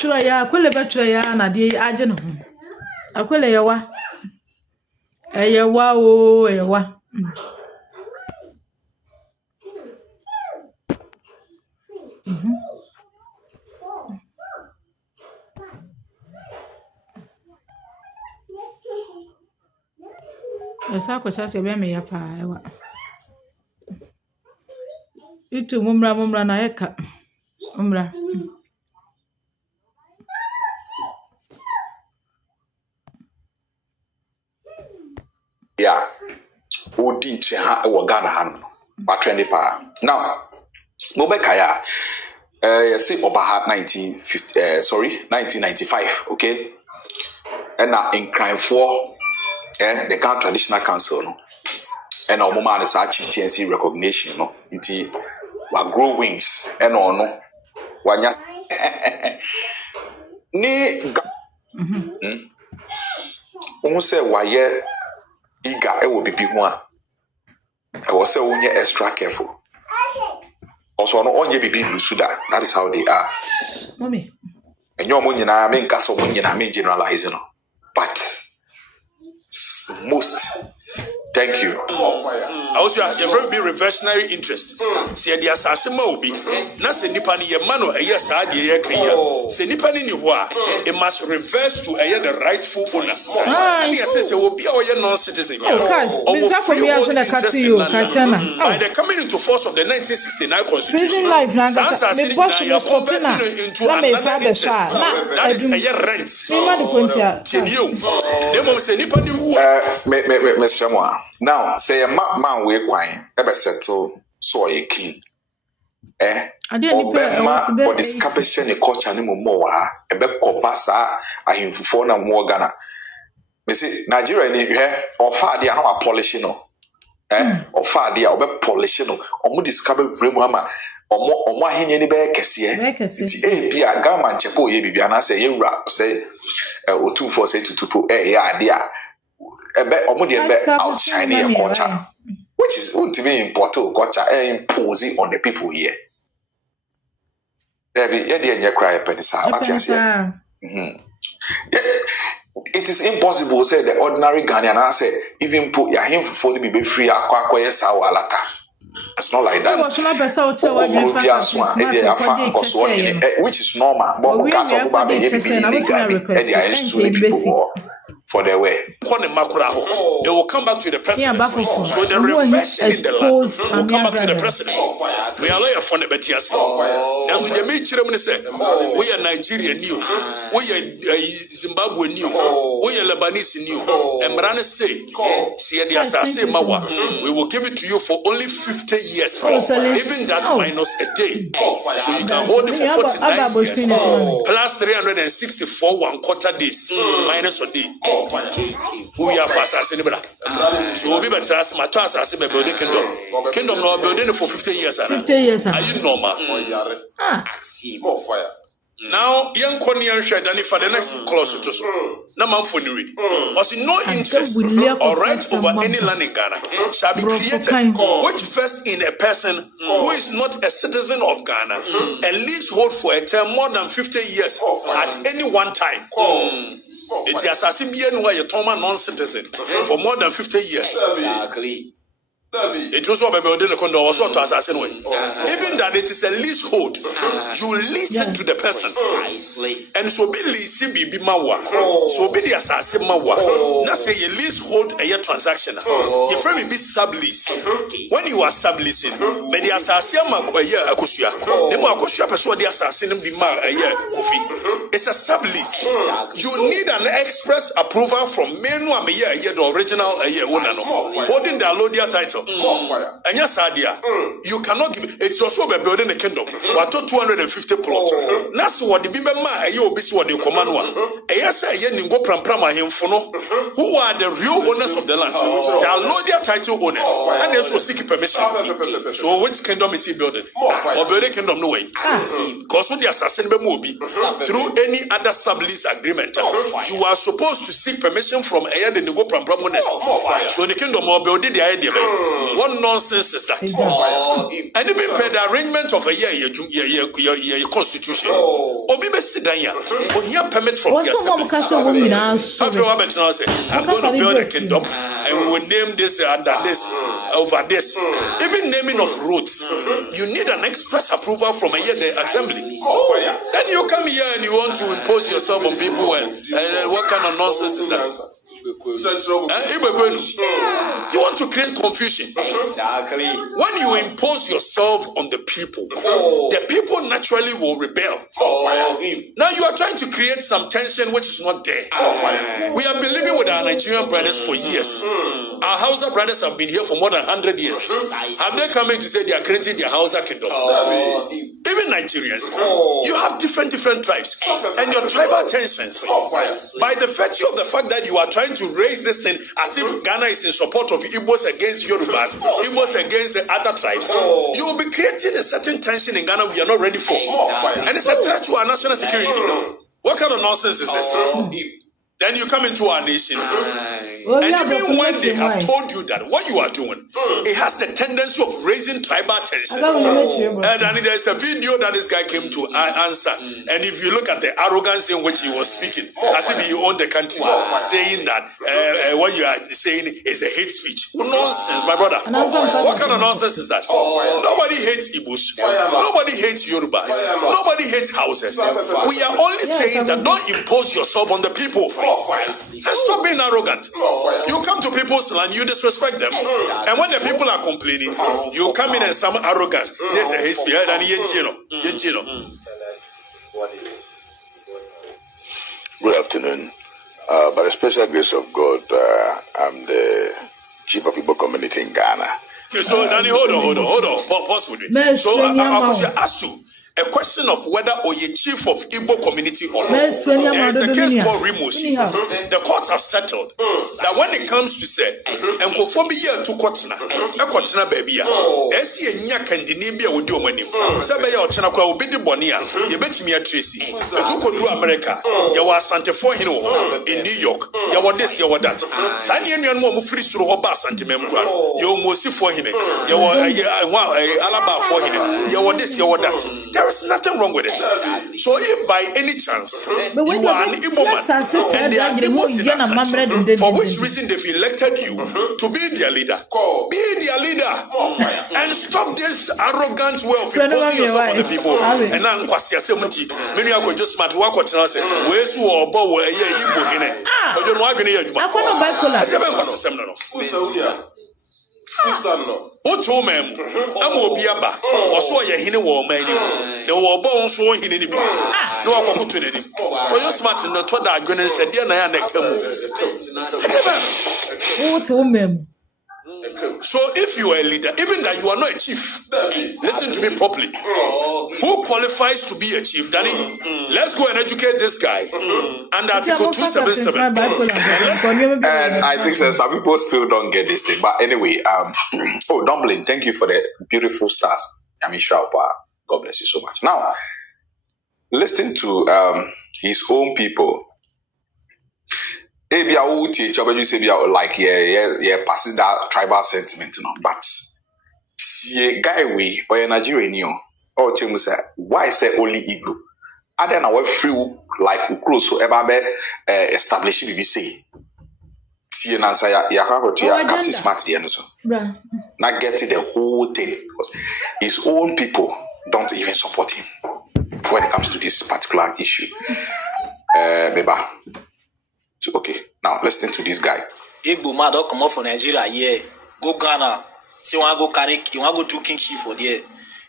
Chura ya kwele betra ya na de aje no. Akwele yawa. Eyewa o eyewa. Esa ko chase be me ya pa ewa. Itu mumra na eka. Mumra. Yeah. Odi nche ha e Ghana ha ba trendy pa. Now, Mobekaya say Obaha 1995, okay? And now in crime for the Ghana Traditional Council no. And our mama is our chieftaincy recognition no. Inti wa grow wings and no wanya ni say waye iga e wo bibi ho a e wo say wonye extra careful also no onye bibi lusuda. That is how they are, Mommy. And your money na me nka so money na me generalize no, but most. Thank you. Also, you have very reversionary interest. See, the assassin will be not say Nipani Yamano, a yes, I dear Kaya. Say Nipani Niwa, it must reverse to the rightful owner. And he says, it will be our non citizen. By the coming into force of the 1969 Constitution, that is a year rent. Mr. Now, say a man we quine, ever settle so a king. Or discussion a coach animal more, a beck of Vasa, I him for no more Ghana. Missy Nigeria, or far the are polishing, or far the are polishing, or more discover Remama, or more any bear cassia. Be a gamma chapo, ye be an answer, you rap, say, or 2 4 say to put a idea. A bet or outshining a culture, which is ultimately important culture and imposing on the people here. There cry a penny. It is impossible, say the ordinary Ghanaian. I say, even put your him for the be free. It's not like that. Which is normal, but because of for their way. It will come back to the president. So the reversion in the land will come back to the president. We are lawyer for the Betias. As we made Children say, we are Nigerian new, we are Zimbabwe new, we are Lebanese new. And Brana say, see the assassin Mawa, we will give it to you for only 50 years. Even that minus a day. So you can hold it for 49 years. Plus 364 1/4 days minus a day. We are fast as anybody. So we'll be better as my task as a building kingdom. Kingdom no building for 50 years. 50 years. Are you normal? Now, young Konian shared for the next clause to so. No man for the reading. Was in no interest or right over any land in Ghana shall be created, which first in a person who is not a citizen of Ghana and leasehold for a term more than 50 years at any one time. It is as if you are a Toma non-citizen for more than 50 years. Exactly. It was what building the condo was what to assassin way. Even that it is a leasehold, you listen to the person. And so be lease be mawa. So be the assassin mawa. Now say you leasehold a year transaction. You frame be sublease. When you are subleasing, may the assassin ma a year akusia. The ma akusia person the assassin be ma a year kofi. It's a sublease. You need an express approval from menu a year the original a year owner holding the allodial title. And yes, idea. You cannot give it's also by building a kingdom. What 250 plots. That's what the Bibema, a yo, this what you command one. A yes, Ningo Prampram Himfono, who are the real owners of the land. They are Lordia title owners, and they also seek permission. So, which kingdom is he building? Or building kingdom no way. Because when the assassin Bemobi, through any other sublease agreement, you are supposed to seek permission from the Ningo Prampram owners. So, the kingdom will build the idea. What nonsense is that? And even the arrangement of a year constitution. Obi be sit down here. Or here permit from the assembly. I'm going to build a kingdom and we will name this under this over this. Even naming of roads, you need an express approval from a year the assembly. Then you come here and you want to impose yourself on people. And what kind of nonsense is that? You want to create confusion. Exactly. When you impose yourself on the people naturally will rebel. Now you are trying to create some tension which is not there. We have been living with our Nigerian brothers for years. Our Hausa brothers have been here for more than 100 years. Have they come in to say they are creating their Hausa kingdom? Even Nigerians, you have different tribes and your tribal tensions. By the virtue of the fact that you are trying to raise this thing as if Ghana is in support of Igbos against Yorubas, Igbos against other tribes, you will be creating a certain tension in Ghana we are not ready for. And it's a threat to our national security. What kind of nonsense is this? Then you come into our nation. And even when they have told you that what you are doing, it has the tendency of raising tribal tension. And there's a video that this guy came to answer. And if you look at the arrogance in which he was speaking, as if he owned the country, saying that what you are saying is a hate speech. Nonsense, my brother. What kind of nonsense is that? Nobody hates Igbos. Nobody hates Yorubas. Nobody hates houses. We are only saying that don't impose yourself on the people. And stop being arrogant. You come to people's land, you disrespect them. And when the people are complaining, you come in and some arrogance. There's a hate speech. Good afternoon. By the special grace of God, I'm the chief of IGBO community in Ghana. Okay, so Danny, hold on. Pause with me. So I asked you a question of whether or a chief of IGBO community or not. There is a case called Rimoshi. The courts have settled that when it comes to say, and conform year to Kotna, a Kotna baby, as ye nya candinibia would do money. Sabaya or Chanaka will be the Bonia, you bet me a Tracy. A two do America, you were Santa Fe in New York, you were this, you were that. Sanian more free through Hoba Santimembra, you must see for him, you were Alaba for him, you were this, you were that. There is nothing wrong with it. So if by any chance you are an Igbo man and they are Igbos in that country, for which reason they've elected you to be their leader, be their leader and stop this arrogant way of imposing yourself on the people. And now many are just smart work what you say. Where you are born where you Igbo hine. But you know what what home am Obiaba or so a hine war man. The war born so in any no opportunity. When you smart in the Toda Gunners said, dear Naya What home? So if you are a leader, even that you are not a chief, listen to me properly. Who qualifies to be a chief? Danny, let's go and educate this guy. And Article 277. And I think that some people still don't get this thing. But anyway, Dumbling, thank you for the beautiful stars. God bless you so much. Now, listen to his own people. Like passes that tribal sentiment, but see guy we or a Nigerian or say why say only Igbo? I don't know what free like close so ever establish we say. See an answer ya Captain Smart the so not getting the whole thing because his own people don't even support him when it comes to this particular issue. Beba. So, okay, now listen to this guy. Igbo man don't come up from Nigeria, yeah. Go Ghana. Say you want to go carry, you want to go do kingship for there.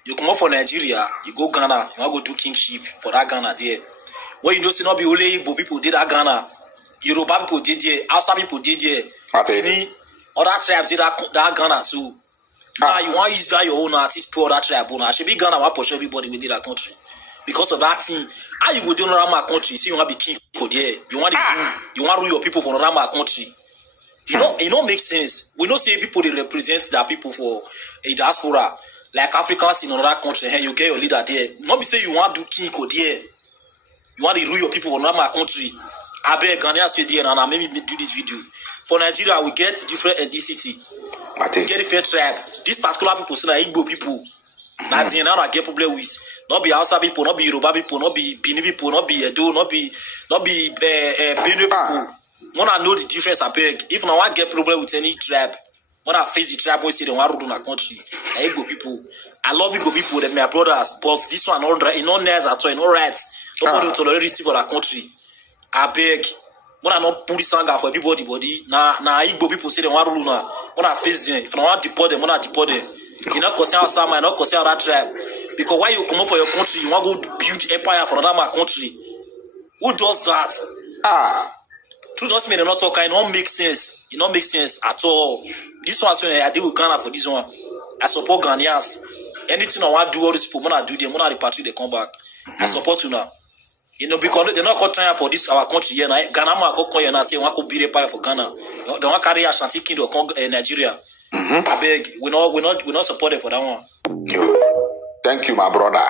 You come up from Nigeria, you go Ghana, you want to go do kingship for that Ghana there. Well, you know, see not be only Igbo people did that Ghana. Yoruba people did there, Hausa people did there. Any other tribes did that Ghana. So now you want to use that your own artist for that tribe. I should be Ghana, want push everybody within that country. Because of that thing, how you go do around my country, see you want to be king king there. You want to rule your people for another country. It don't make sense. We don't say people they represent that people for a diaspora, like Africans in another country, and you get your leader there. Not be say you want to do king there. You want to rule your people for another country. I beg Ghanaians with there, and I maybe do this video. For Nigeria, we get different ethnicity. We get different tribe. These particular people, so like Igbo people, now I get problem with. Not be Hausa people, not be Yoruba people, not be Bini people, not be Edo, not be Benue people. When I know the difference, I beg. If I want get problem with any tribe, when I face the tribe, we say they want to rule my country. I Igbo people. I love Igbo people, they're my brothers, but this one not right, not nice at all, not right. Nobody will tolerate this for our country. I beg. When I not put this anger for everybody, now Igbo people say they want to rule now. When I face them, if I want to deport them, when I deport them, you not concern Osama, you not concern that tribe. Because why you come up for your country, you want to go build empire for another country. Who does that? True does mean they not talk. It don't make sense. It don't make sense at all. This one, I deal with Ghana for this one. I support Ghanaians. Anything I want to do, all these people, when I do them, when I repatriate, they come back. I support you now. You know, because they're not got time for this our country here. Ghana man go call you and say we want to build empire for Ghana. They want to carry Ashanti Kingdom Nigeria. I beg, we're not supported for that one. Thank you, my brother.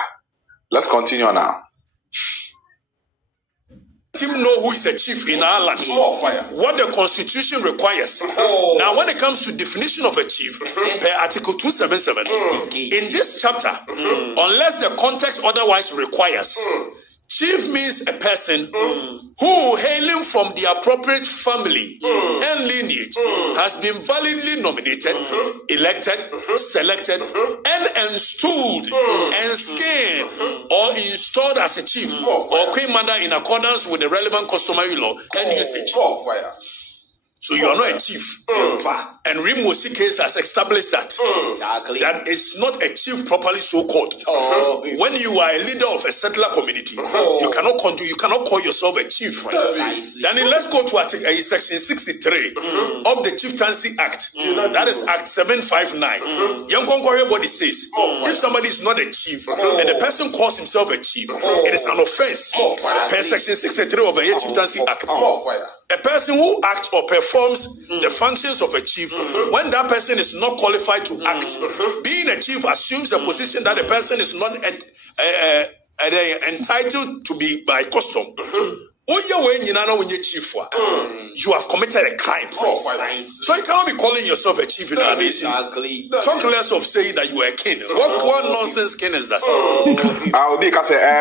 Let's continue now. Him know who is a chief in our land, what the constitution requires. Now, when it comes to definition of a chief, per Article 277, in this chapter, unless the context otherwise requires, chief means a person who, hailing from the appropriate family and lineage, has been validly nominated, elected, selected, and installed, and skinned, or installed as a chief or queen mother in accordance with the relevant customary law and usage. So you are not a chief. And Rimosi case has established that. That is not a chief properly so called. When you are a leader of a settler community, you cannot call yourself a chief. Then let's go to section 63 of the Chieftaincy Act. That is Act 759. Everybody says, if somebody is not a chief and the person calls himself a chief, it is an offense per section 63 of the Chieftaincy Act. A person who acts or performs the functions of a chief, when that person is not qualified to act, being a chief assumes a position that the person is not entitled to be by custom. You have committed a crime. So you cannot be calling yourself a chief in our nation. Talk less of saying that you are a king. What nonsense king is that?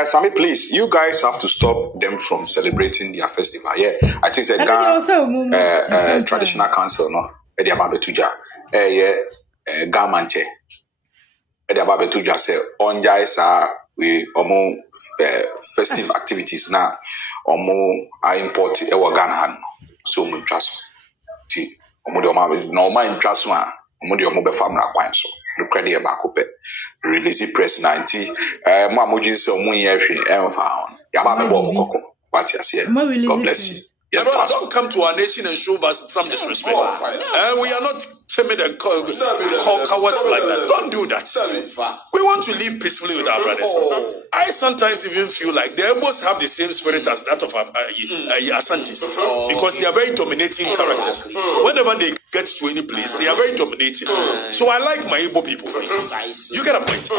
Sammy, please, you guys have to stop them from celebrating their festival. Yeah, I think it's a traditional council, no? Ediababetuja. Gamanche. Ediababetuja say, Onja is we among festive activities now. Omo I import Ghana so mu twaso ti omo de omo no ma ntwaso a omo de omo be fam na kwan so no credit e ba ko pe release press 90 mo amojin se omo yen hwe emfa on ya ba me bo kokko what you say. God bless you. Yeah, don't come to our nation and show us some disrespect. We are not timid and call cowards like that. Don't do that. We want to live peacefully with our brothers. I sometimes even feel like they almost have the same spirit as that of Asantis, because they are very dominating characters. Whenever they get to any place, they are very dominating. So I like my Igbo people. You get a point.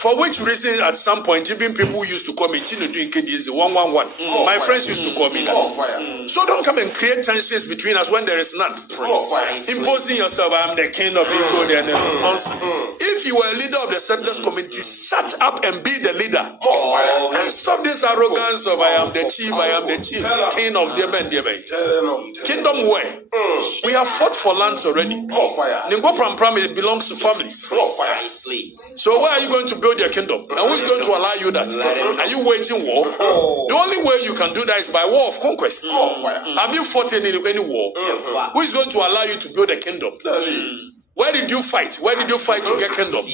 For which reason, at some point, even people used to call me Chino doing KDZ 111. My friends used to call me that. So don't come and create tensions between us when there is none. Imposing yourself, I'm the king of Igbo. If you were a leader of the settlers community, shut up and be the leader. And stop this arrogance of I am the chief, king of the men. Kingdom where? We have fought for lands already. Ningo Pram, it belongs to families. So where are you going to build your kingdom? And who is going to allow you that? Are you waging war? The only way you can do that is by war of conquest. Have you fought in any war? Who is going to allow you to build a kingdom? Where did you fight? Where did you fight to get kingdom?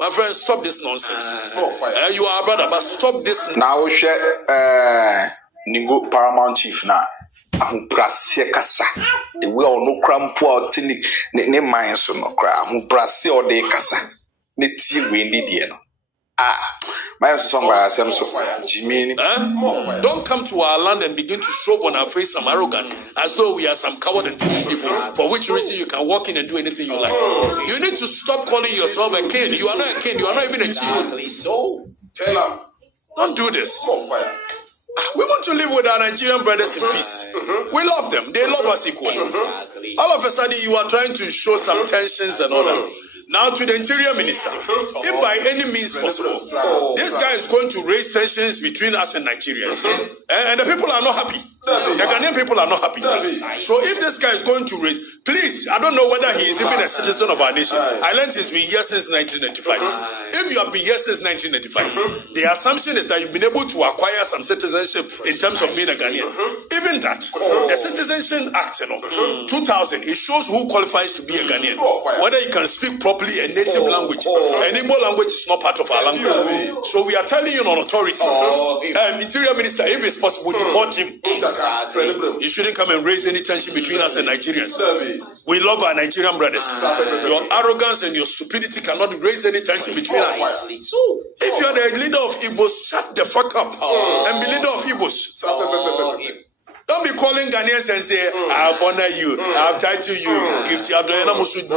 My friend, stop this nonsense. You are a brother, but stop this. Now we share Ningo Paramount Chief now. I'm brassier kasa. The way on no crampo tini ne minds no cry. I'm brassier or de kasa. Ne tea windy dieno. My song by Sam so Jimmy. Don't come to our land and begin to show on our face some arrogance as though we are some coward and timid people, for which reason you can walk in and do anything you like. You need to stop calling yourself a king. You are not a king, you are not even a chief. So Tell them, don't do this. We want to live with our Nigerian brothers in peace. We love them. They love us equally. All of a sudden, you are trying to show some tensions and all that. Now to the Interior Minister, if by any means possible, this guy is going to raise tensions between us and Nigerians, and the people are not happy. The Ghanaian people are not happy. So if this guy is going to raise, please, I don't know whether he is even a citizen of our nation. I learned he's been here since 1995. If you have been here since 1995, the assumption is that you've been able to acquire some citizenship in terms of being a Ghanaian. Even that, the Citizenship Act, 2000, it shows who qualifies to be a Ghanaian. Whether you can speak properly a native language. An Igbo language is not part of our language. So we are telling you on authority, Interior Minister, if it's possible, deport him. You shouldn't come and raise any tension between us and Nigerians. We love our Nigerian brothers. Your arrogance and your stupidity cannot raise any tension between us. If you are the leader of Igbos, shut the fuck up and be leader of Igbos. Don't be calling Ghanaians and say, I have honored you, I have titled you, give to Abdoyana Musu.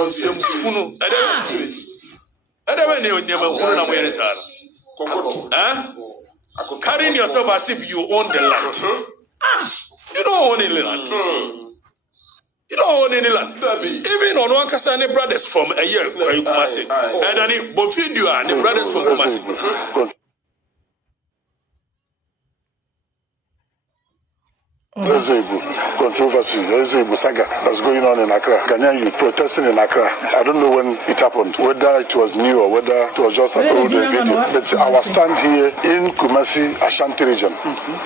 Carrying yourself as if you own the land. You don't own any land. You don't own any land. Even on one Kasane brothers from a year, Kumasi, and then Bofidio and the brothers from Kumasi. There's a controversy, there's a saga that's going on in Accra. Ghanaian youth protesting in Accra. I don't know when it happened, whether it was new or whether it was just an old video. But our stand here in Kumasi, Ashanti region,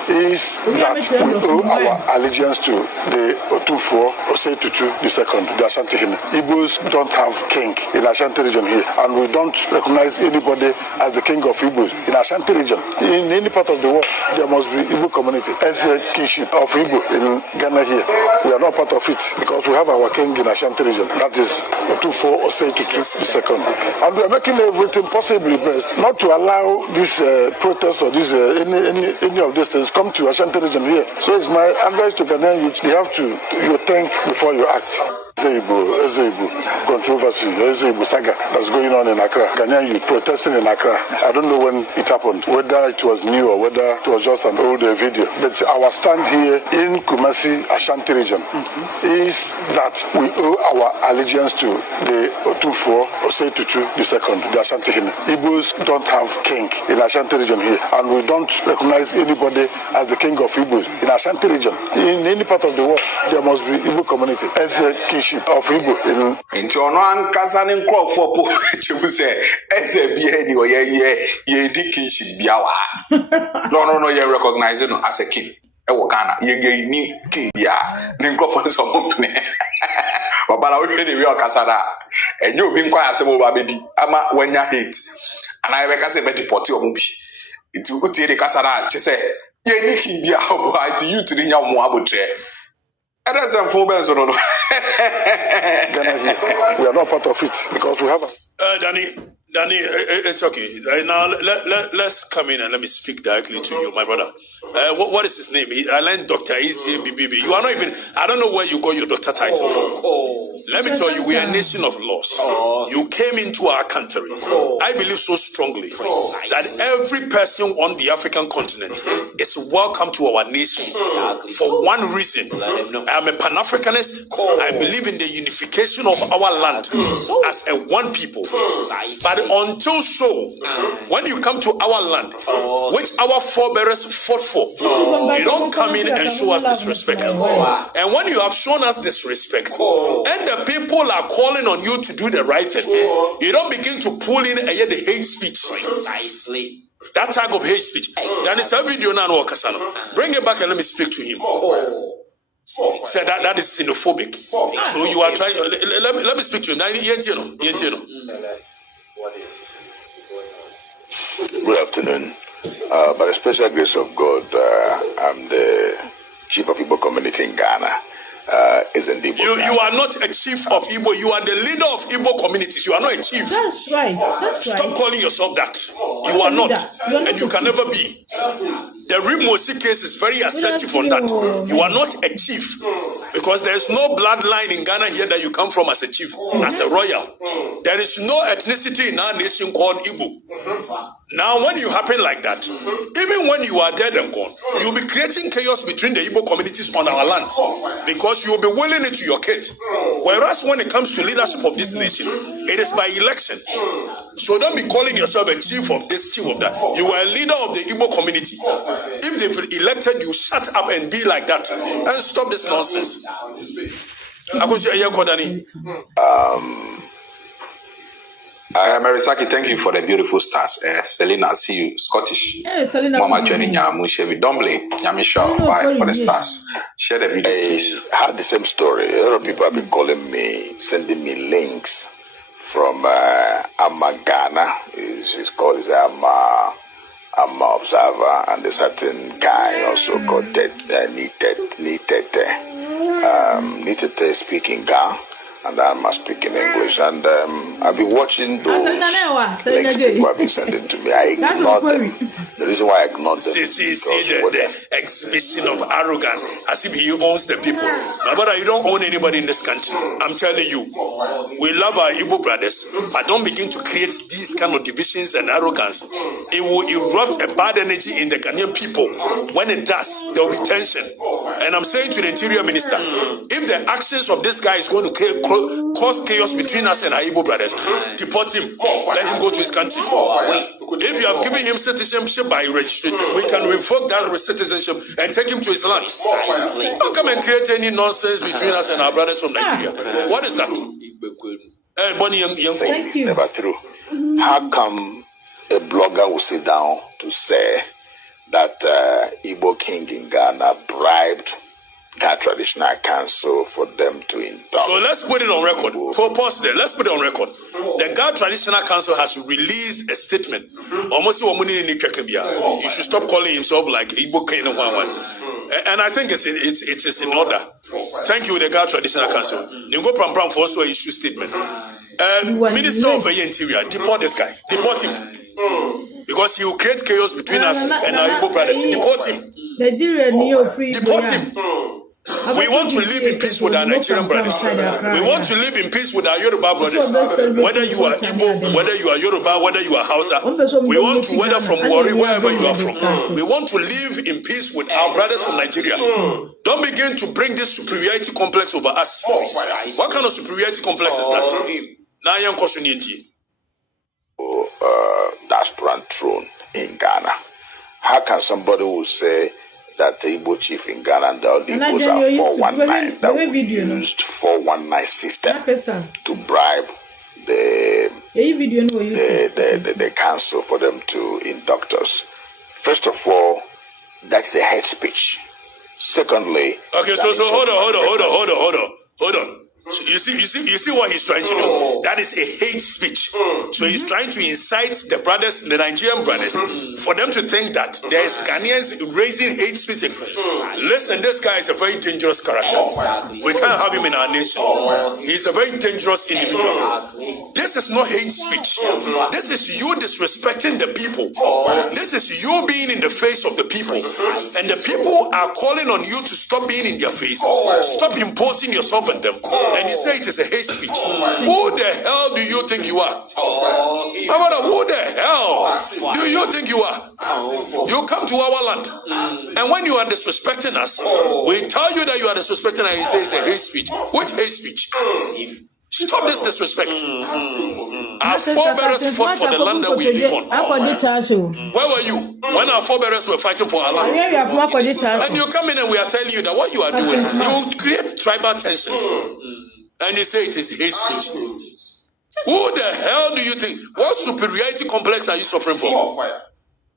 is that we owe our allegiance to the Otufo Osetutu II, the Ashanti Hine. Igbos don't have king in Ashanti region here, and we don't recognize anybody as the king of Igbos in Ashanti region. In any part of the world, there must be Igbo community as a kingship of Igbo in Ghana here. We are not part of it because we have our king in Ashanti region. That is Otufo Osetutu II. And we are making everything possibly best not to allow this protest or this any of these things come to Ashanti region here. So it's my advice to Ghanaian youth, you have to think before you act. Ezebo controversy, Ezebo saga that's going on in Accra. Ghanaian youth protesting in Accra. I don't know when it happened, whether it was new or whether it was just an old video. But our stand here in Kumasi, Ashanti region, is that we owe our allegiance to the Otufo Osetutu II, the Ashanti Hine. Igbos don't have king in Ashanti region here, and we don't recognize anybody as the king of Igbos in Ashanti region. In any part of the world, there must be Igbo community as a kingship of Igbo. Into one Kasanin crop for poor say, as a beheading or ye kingship biawa. No, you recognize him as a king. Ghana, ye ni king ya, Ninko for some company. But I will be real Casada, and you being quite as a baby, ama when you hate. And I reckon say deport your movie. It will take the Casada, she said, ye ni king biawa to you to the young Wabutre. We are not part of it because we have Danny, it's okay. Now let's come in and let me speak directly to you, my brother. What is his name? I learned Dr. Easy BBB. You are not even, I don't know where you got your doctor title from. Let me tell you, we are a nation of laws. You came into our country. I believe so strongly that every person on the African continent is welcome to our nation for one reason. I am a Pan-Africanist. I believe in the unification of our land as a one people. But until so, when you come to our land, which our forebears fought for, you don't come in and show us disrespect. And when you have shown us disrespect, and the people are calling on you to do the right thing, you don't begin to pull in the hate speech. Precisely. That type of hate speech. Then it's a video now. Bring it back and let me speak to him. Say that is xenophobic. So you are trying. Let me speak to him. Good afternoon. By the special grace of God, I'm the chief of Igbo community in Ghana. You are not a chief of Igbo. You are the leader of Igbo communities. You are not a chief. That's right. Stop calling yourself that. You are not, and you can never be. The Rimosi case is very assertive on that. You are not a chief because there is no bloodline in Ghana here that you come from as a chief, as a royal. There is no ethnicity in our nation called Igbo. Now, when you happen like that, even when you are dead and gone, you'll be creating chaos between the Igbo communities on our land because you'll be willing it to your kid. Whereas when it comes to leadership of this nation, it is by election. So don't be calling yourself a chief of this, chief of that. You are a leader of the Igbo community. If they've elected you, shut up and be like that and stop this nonsense. Marisaki, thank you for the beautiful stars. Selena, I see you. Scottish. Selena. Mama Jenny Nyamushevi. Dumbly, Nyamisha, bye for the stars. Share the video. I had the same story. A lot of people have been calling me, sending me links from Amma Ghana. He's called Amma Observer, and a certain guy also called Nitete speaking Ghana. And I'm speaking English, and I've been watching those links people have been sending to me. I ignored them. The reason why I ignored them see the exhibition of arrogance as if he owns the people. My brother, you don't own anybody in this country. I'm telling you, we love our Igbo brothers, but don't begin to create these kind of divisions and arrogance. It will erupt a bad energy in the Ghanaian people. When it does, there will be tension. And I'm saying to the Interior Minister, if the actions of this guy is going to cause chaos between us and our Igbo brothers, deport him. Let him go to his country. If you have given him citizenship by registry, we can revoke that citizenship and take him to his land. Don't come and create any nonsense between us and our brothers from Nigeria. What is that? Thank you. Never true. How come a blogger will sit down to say that Igbo king in Ghana bribed that traditional council for them to induct? So let's put it on record. Pause there. Let's put it on record. The Ghana Traditional Council has released a statement. You should stop calling himself like Igbo king. And I think it is in order. Thank you, the Ghana Traditional Council. You go pram for also issue statement. Minister of the Interior, deport this guy. Deport him. Because he will create chaos between us and our Igbo brothers. Deport him. Deport him. We want to live in peace with our Nigerian brothers. We want to live in peace with our Yoruba brothers. Whether you are Igbo, whether you are Yoruba, whether you are Hausa, we want to, whether from Warri, wherever you are from, we want to live in peace with our brothers from Nigeria. Don't begin to bring this superiority complex over us. What kind of superiority complex is that? Diaspora throne in Ghana. How can somebody who say that the Igbo chief in Ghana and all the Igbos are 419 that we used 419 system to bribe the council for them to induct us? First of all, that's a hate speech. Secondly, okay, so hold on. So you see what he's trying to do. That is a hate speech. So he's trying to incite the brothers, the Nigerian brothers, for them to think that there is Ghanaians raising hate speech. Listen, this guy is a very dangerous character. We can't have him in our nation. He's a very dangerous individual. This is not hate speech. This is you disrespecting the people. This is you being in the face of the people. And the people are calling on you to stop being in their face. Stop imposing yourself on them. And you say it is a hate speech. Who the hell do you think you are? Who the hell do you think you are? You come to our land, and when you are disrespecting us, we tell you that you are disrespecting us, and you say it's a hate speech. Which hate speech? Stop this disrespect. Our forebears fought for the land that we live on. Where were you when our forebears were fighting for our land? And you come in and we are telling you that what you are doing, you create tribal tensions. And you say it is hate speech. Who the hell do you think? What superiority complex are you suffering from?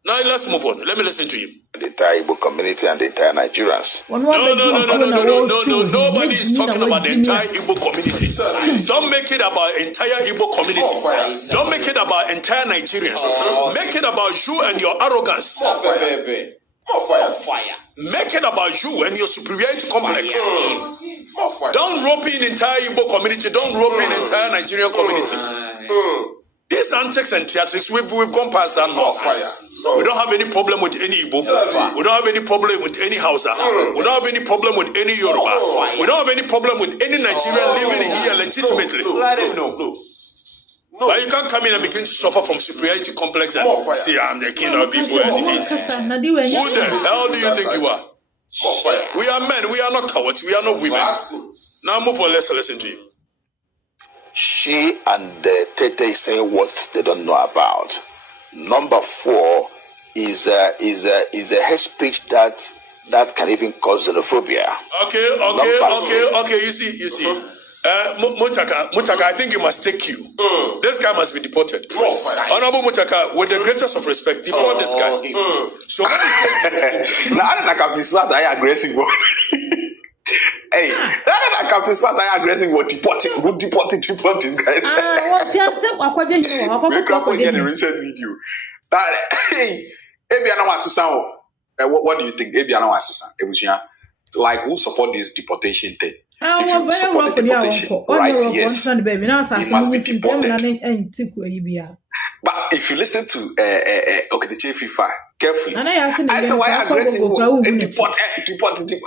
Now let's move on. Let me listen to him. The entire Igbo community and the entire Nigerians. No. Nobody is talking about the entire Igbo community. Don't make it about entire Igbo community. Don't make it about entire Nigerians. Make it about you and your arrogance. Make it about you and your superiority complex. Don't rope in entire Igbo community. Don't rope in entire Nigerian community. These antics and theatrics, we've gone past that nonsense. We don't have any problem with any Igbo. We don't have any problem with any Hausa. We don't have any problem with any Yoruba. We don't have any problem with any Nigerian living here legitimately. Let him know. No. But you can't come in and begin to suffer from superiority complex and say, I'm the king of people and hate. Who the hell do you think you are? We are men, we are not cowards, we are not women. Now move on, let's listen to you. She and Tete is saying what they don't know about. Number 4 is a hate speech that can even cause xenophobia. Okay. You see. Mutaka, I think it must take you. This guy must be deported. Honorable Mutaka, with the greatest of respect, deport this guy. So what he says, now I don't have this one. I aggressive. Hey, that is Captain Smart. I aggressive. What deport this guy. We crap on the recent video. That hey, Ebiana assistant. What do you think? Ebiana assistant. Like who support this deportation thing? If you support the deportation, right? Yes, he must be deported. But if you listen to Okatakyie FIFA carefully, I say why aggressive deport.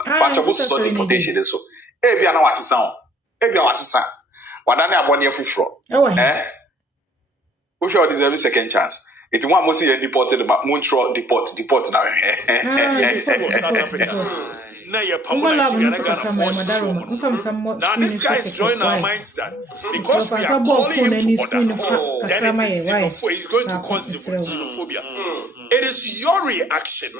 But you also deportation so. Ebiana assistant. Wadane abone afufro. Who should deserve a second chance? It's one must see deported, but Montreal deport now. Now this guy is drawing our minds that because we are calling him to order, then it is xenophobia. He's going to cause xenophobia. It is your reaction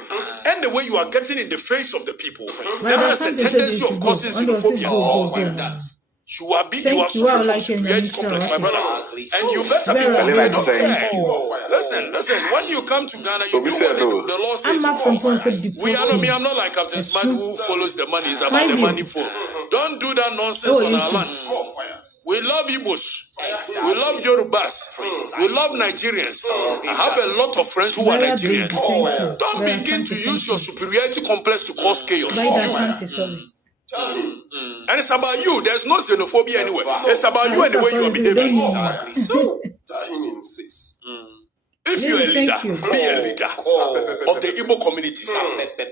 and the way you are getting in the face of the people that has the tendency of causing xenophobia. You are suffering from superiority complex, my brother. And you better be telling me Listen, when you come to Ghana, you do what the law says. I'm not like Captain Smart who follows the money, is about the money for. Don't do that nonsense on our lands. We love Igbos. We love Yorubas. We love Nigerians. I have a lot of friends who are Nigerians. Don't begin to use your superiority complex to cause chaos. And it's about you. There's no xenophobia anywhere. It's about you and the way you are behaving. Tell him in the face. If you're a leader, be a leader of the Igbo community.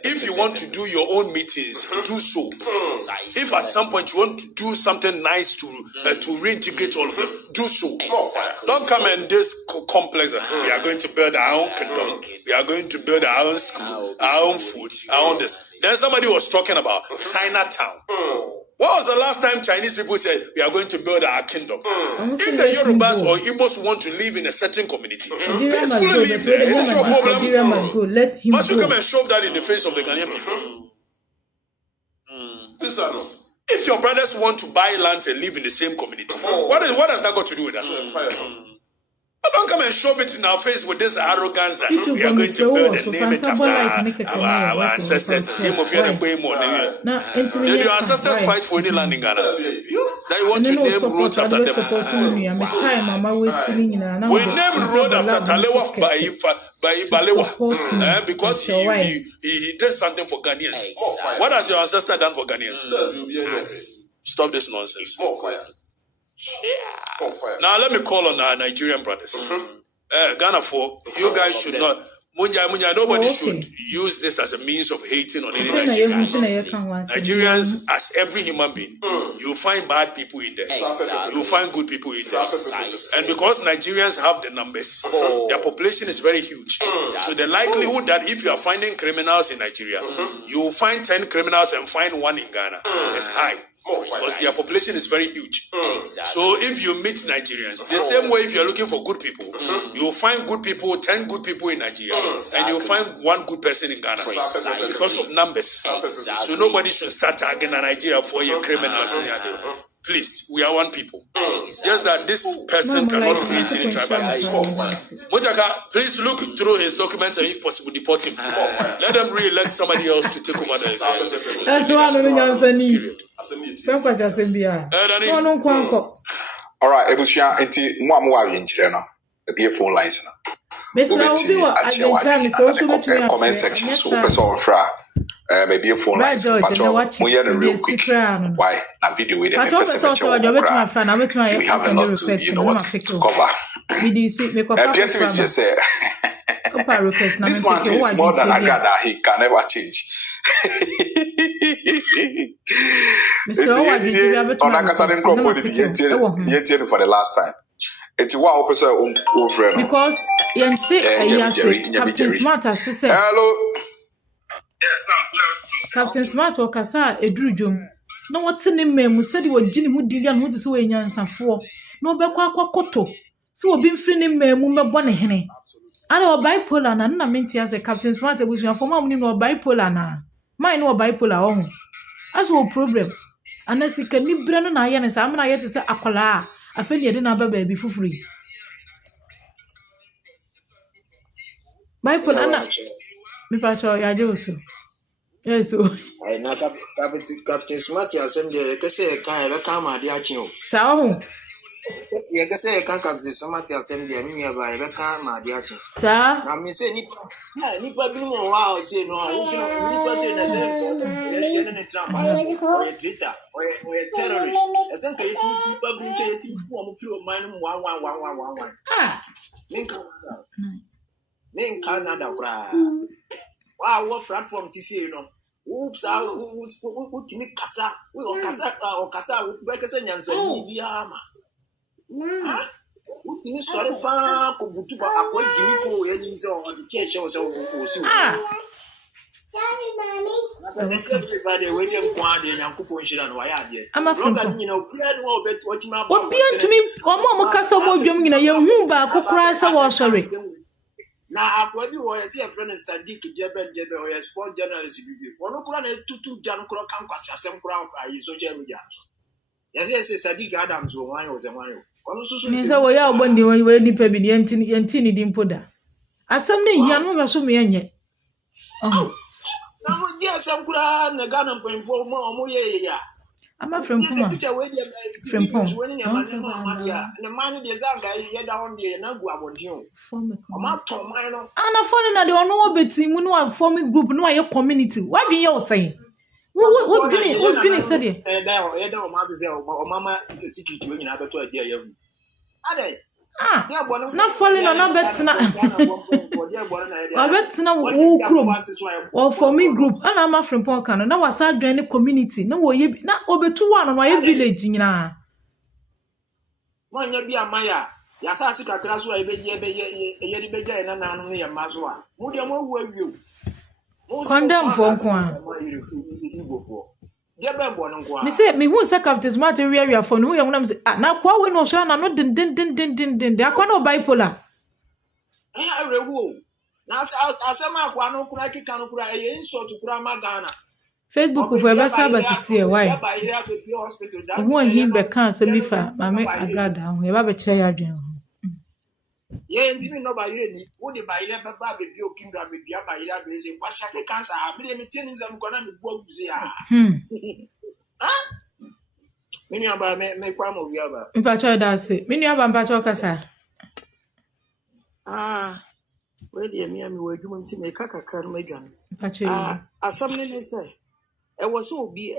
If you want to do your own meetings, do so. If at some point you want to do something nice to reintegrate all of them, do so. Don't come and this complex. We are going to build our own kingdom. We are going to build our own school, our own food, our own this. Then somebody was talking about Chinatown. When was the last time Chinese people said we are going to build our kingdom? If the Yorubas or Igbos want to live in a certain community, peacefully live there. It is your problem. Must you come and shove that in the face of the Ghanaian people? If your brothers want to buy lands and live in the same community, what has that got to do with us? Don't come and shove it in our face with this arrogance that we are going to build and name it after our ancestors. Did your ancestors fight for any land in Ghana? That you want to name roads after them? We named road after Talewa by Balewa because he did something for Ghanaians. What has your ancestor done for Ghanaians? Stop this nonsense. Now let me call on our Nigerian brothers. Ghana for you guys should not. Nobody should use this as a means of hating on any Nigerians. Nigerians, as every human being, you find bad people in there. You find good people in there. And because Nigerians have the numbers, their population is very huge. So the likelihood that if you are finding criminals in Nigeria, you will find 10 criminals and find 1 in Ghana is high. Because their population is very huge. So if you meet Nigerians, the same way if you're looking for good people, you'll find good people, 10 good people in Nigeria, and you'll find 1 good person in Ghana because of numbers. So nobody should start tagging Nigeria for your criminals. Please, we are one people. Just that this person cannot create any tribalism. Mutaka, please look through his documents and if possible deport him. Let them re-elect somebody else to take over All right, Ebusia, enti mo amu wa yenchire no. Be phone lines na. Comment section so person fra maybe a phone lines but we hear the real quick. Why? Na video with them we have a lot to, what to cover. BDC make a PSM is just say this man is more than a grad that he can never change. On a Casarin Crawford, for the last time. It's what officer friend. Because Captain Smart as say hello. Captain Smart or Casa a drujum. No what's in him, said he was Ginny Mudian who is away and for no Bequa Koto. So been freeing me, Mumma Bonnet. I know bipolar and I mean as a Captain Smart which your former no bipolar na. Mine no bipolar on. That's no problem. Unless you can leave Brennan Iron and Sam I to say Akola. I feel you didn't have a baby for free. Bipolar me pacho ya Joseph. Yes, so I know Captain Smart assembly can say can come at the action. So you can say can Captain Smart assembly and me by come at the action. Sir, I mean say Nipa be more wow say no Nipa say the same or a traitor or a terrorist. A some people bring say people flew mine 11111. ah Men Canada cry. Wow, what platform to say no? Oops, what to me Casa, we or Casa, Beckerson and Biama. What is sorry, Papa, Kubutuba, what do you go and the church also? Everybody waiting Quadi and Kupunshi and Wayadi. I'm a friend. You know, what be to me, or Mamma Casa will join in a young move back, Cockrasa was sorry. Now, I will see a friend in Sadiq, Jebel, or a sport journalist. One of the two Jan Croc Campus, some crowd by social media. Yes, Sadiq Adams, who was a mile. Nisa we ya obondi we ni pe bi yentini di mpoda. Asam ne hia no be so me anye. Oh. Na mo dia asam kura na Ghana mpemfo mo ye ya. Ama from Puma. From Puma. Na man de zanga ye da on de na gu abodin. O ma to man no. Ana phone na de ono obeti mu no a forming group no a community. What do you say? What do say there? Da o ma say o mama secret we nyina beto ade ya. Ade. Ah. Na falling on no betina. I betina wo group. Or forming group. Ana ama from Puma kan na wasa join the community. Na wo ye na obetu one no ye village nyina. Wanya bi amaya. Ya sa sika kra so ye di beja na nanu ye maso a. Mu de mo wu awie. Condemn for nko a. Me say me who say Captain Smart we are for no we am say na kwa we no so na no din de akwa no bipolar. Arewu. Na asema akwa no kura kika no kura e insult kura magana. Facebook for ever serve sisi why. Who he be kan say me fa mama agrada ho e ba be kire ya dwen ho. Ye ndimi no ba yire ni wo de ba yire ba ba be bi o kingdom be bia ba yire be say kwa shake cancer ha me de me tini zam ko na me bo vuze ha. Me ni aba me kwa mo wi aba. Mpacho da se. Me ni aba mpacho kasa. We de me am we adwuma nti me kakakra no madwane. Mpacho. Asam ne say e was so be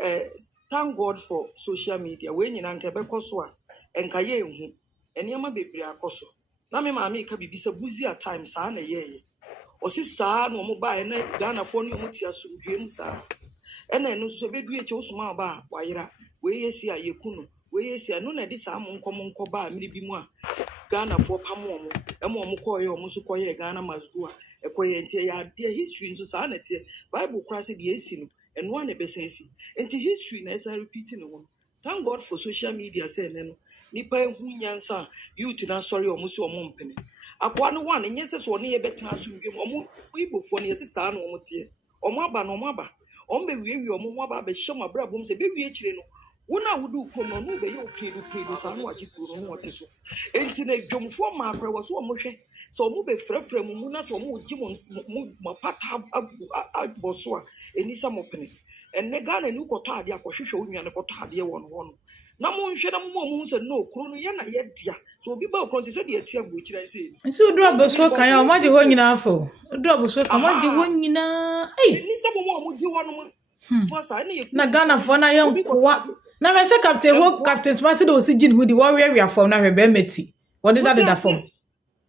thank God for social media. We nyina nka be koso a enka ye hu. Enema bebre akoso. Na me maami ka bibisa buzi at times sa na ye. Osi sa no mo ba na Ghana fo no mo ti asomdwem sa. Ena eno so be due che osuma ba wayira. We yesi a yekunu. We yesi no na di sa mo nko ba mmiri bi mu a. Ghana fo pamo mo. E mo koye o mo so koye Ghana mazdu a. E koye ntie ya de history nso sa na tie. Bible kura se de esi no. Eno na be sensi. Enti history na esa repeating no. Thank God for social media say no. Nipa hu nyansa youth na sorry omo so omo mpene akwa no one nyese so ne ye betina asumdwem omo ibofo ne yesi saa no omo tie omo aba no omo aba omo be wiewie omo ho aba be hyem abrabom se be wie kire no wona wudu ko no no be ye okredu saa no agikuru no wote so enti na dwomfo ma akra wo so omo hwe so omo be frefre mu na so omo gi mo pata boso a enisa mo pene enne Ghana ni ko to ade akohwehwe onwa ne ko to ade won na mo nhwe na mo se no kro no ye na ye dia so obi ba kro nti se de atia gbo kira se nti o dro boso kan ya o ma je ho nyina afo o dro boso kan ma je ho nyina ni se mo di ho no mo for sa na ye na Ghana fo na ye nkoa na me se Captain Smart de o si gin hudi wo we afo na hwe be meti wo de da fo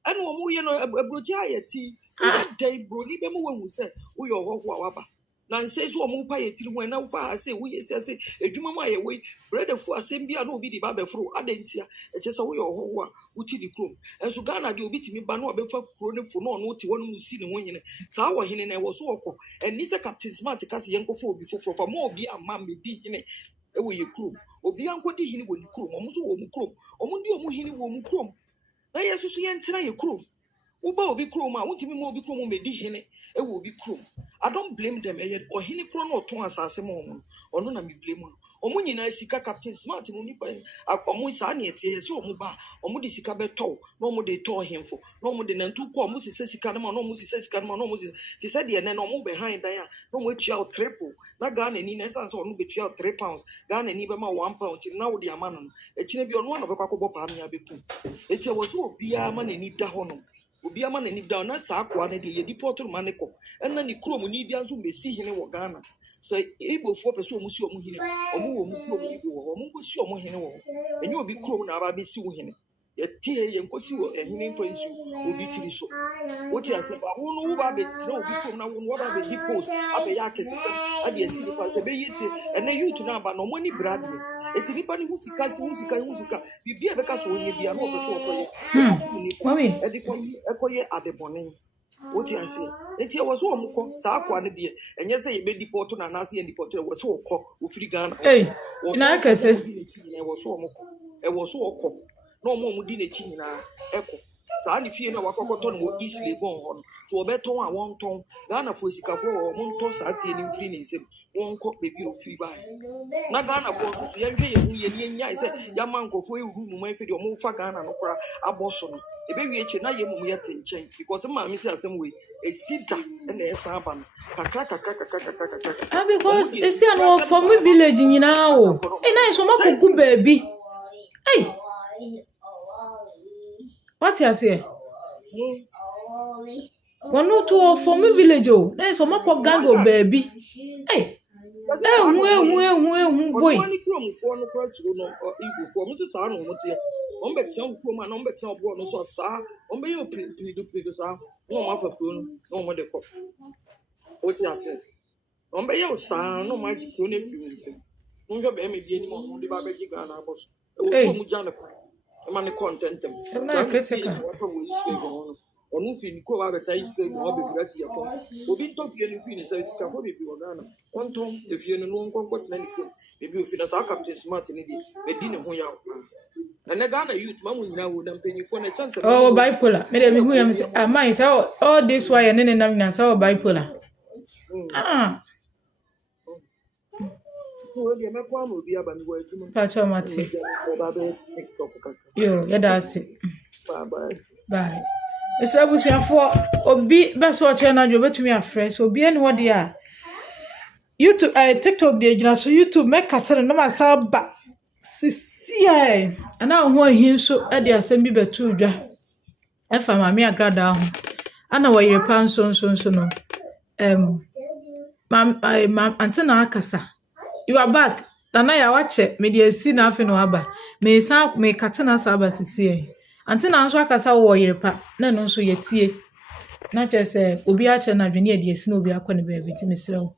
And one more, abrojiati, we had day, bro, even when we say, we are waba. Nan says, one more pie till when now far I say, we say, a Juma way, bread of for assembly and be the barber through Adentia, it's just a way or which in the crew. And so Ghana, you'll be to me, but no before chronic for no one who see the winning. So our hin and was walk. And Nisa Captain Smart to cast young before for more be a man be in it. Away your crew, or be uncle Dihini when you crew, almost womb crew, or Mundi Muhini womb crew. Now, yes, you see, and your crew. Uba will be crew, I want to be more be crew, may be hine, it will be crew. I don't blame them, or hini crown or two as a moment, or none of me blame one. Or when you sika Captain Smart, Munipa, or Musani, so Muba, or Mudisika beto, no more they tore him for, no more than 2 Moses says Canama, no Moses says Canama, no Moses, they said, and then no more behind there, no more child triple, not gun and in essence or no betrayal 3 pounds, gun and even 1 pound till now the man, a chinnabi on one of a cocoa pamia beku. It was so be a man in need honor. Obi ama na ni down na saa kwa na de ye deport no maneko enna ni kro mu ni bia nso mesi hene wo Ghana so igbo fo pese o mu si o mu hene o mu wo mu kro mu igbo wo mu go si o mu hene wo enye obi kro mu na aba be si wo hene ye tie ye nkosi wo hene nto nsu obi tiri so wo ti ase ba wo no wo ba be tira obi kro mu na wo no ba be deport abe ya kese se ade esi ni pa be yiti enna youth na ba no mo ni brade eti nipa ni musika bibia be ka so onye bia no be so okoye Mami ekoye adebone wo ti ase eti e wo so omukọ saa akwa ne de enye se ye be deport na na se ye deport wo so okọ ofiri Ghana na kese e wo so okọ no mo di na chi nyina eko saa ni fie no wakokoto no East Legon ho no so obeton a won ton Ghana fo sikafo o mo nto saa fie ni mfiri ni nsem won kọ bebi ofiri ba na Ghana fo so ye nhwe ye hu ye ni nya se ya mankofo ewu mu man fidi o mo fa Ghana no kora aboso no ebe wi eche na ye mu ye tenchen because ma mi se asem we esida na esa aba no kakra because esi an for me village nyina o na so makogu baby hey what you say? One no to for me village oh. Na so mako gang o baby. Hey. Boy. Oni krom fo no kra chiro no igbo fo me to sa no mo te. On be tia krom na on be tia obo no so sa. On be yo pridu sa. No ma fa pro no mo de ko. O ti ase. On be yo sa no ma di ko ne fi mi se. Mo jo be me bi ni mo de ba be gi Ghana boss. O fo mu jana pa. Man content them. Na keseka. Onu fi ni ko ba beta iske no be brasi ya ko. Obi to fi ni fi ni se ska fo be bi Ghana. On tom e fi ni no nkonkot na ni ko. E bi o fi na sa Captain Smart ni di. Be di ne ho ya. Na Ghana youth ma mu nyina wo na mpanyifo na chance. Oh bipolar. Me dem hu am say amai say all this why ne nam na say bipolar. Pacho mati. Yo, that's it. Bye. It's for obi best watch na jo betumi afresh obi any what there. YouTube TikTok dey gina so YouTube make katana no ma sa ba. Sisi ana ho ahin so e dey asem bi betu dwa. E fa ma me agrada ho. Ana wo yire pan so no. Mam antina akasa. You are back. Nana ya wache me dey si na afi no aba. Me katana sa aba sisi antina anso akasa wo yire pa na no so yetie. Na chese obi a che na dwene dey si na obi akọ ne ba bi ti mesre wo.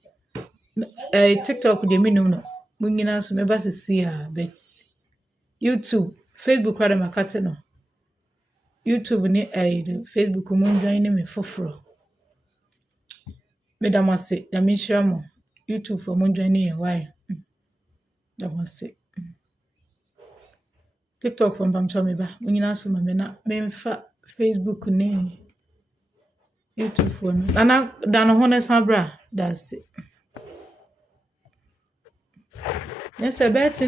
TikTok dey minum no. Munyina so me ba sisi bet. YouTube, Facebook rather makate no. YouTube ni Facebook mo join me foforo. Me da mase, da me share mo. YouTube for mo join e why. Da mase. TikTok for mbam cho me ba. Munyina so me na me mfa Facebook ni YouTube for me. Ana da no hone sabra, that's it. Yes, I bet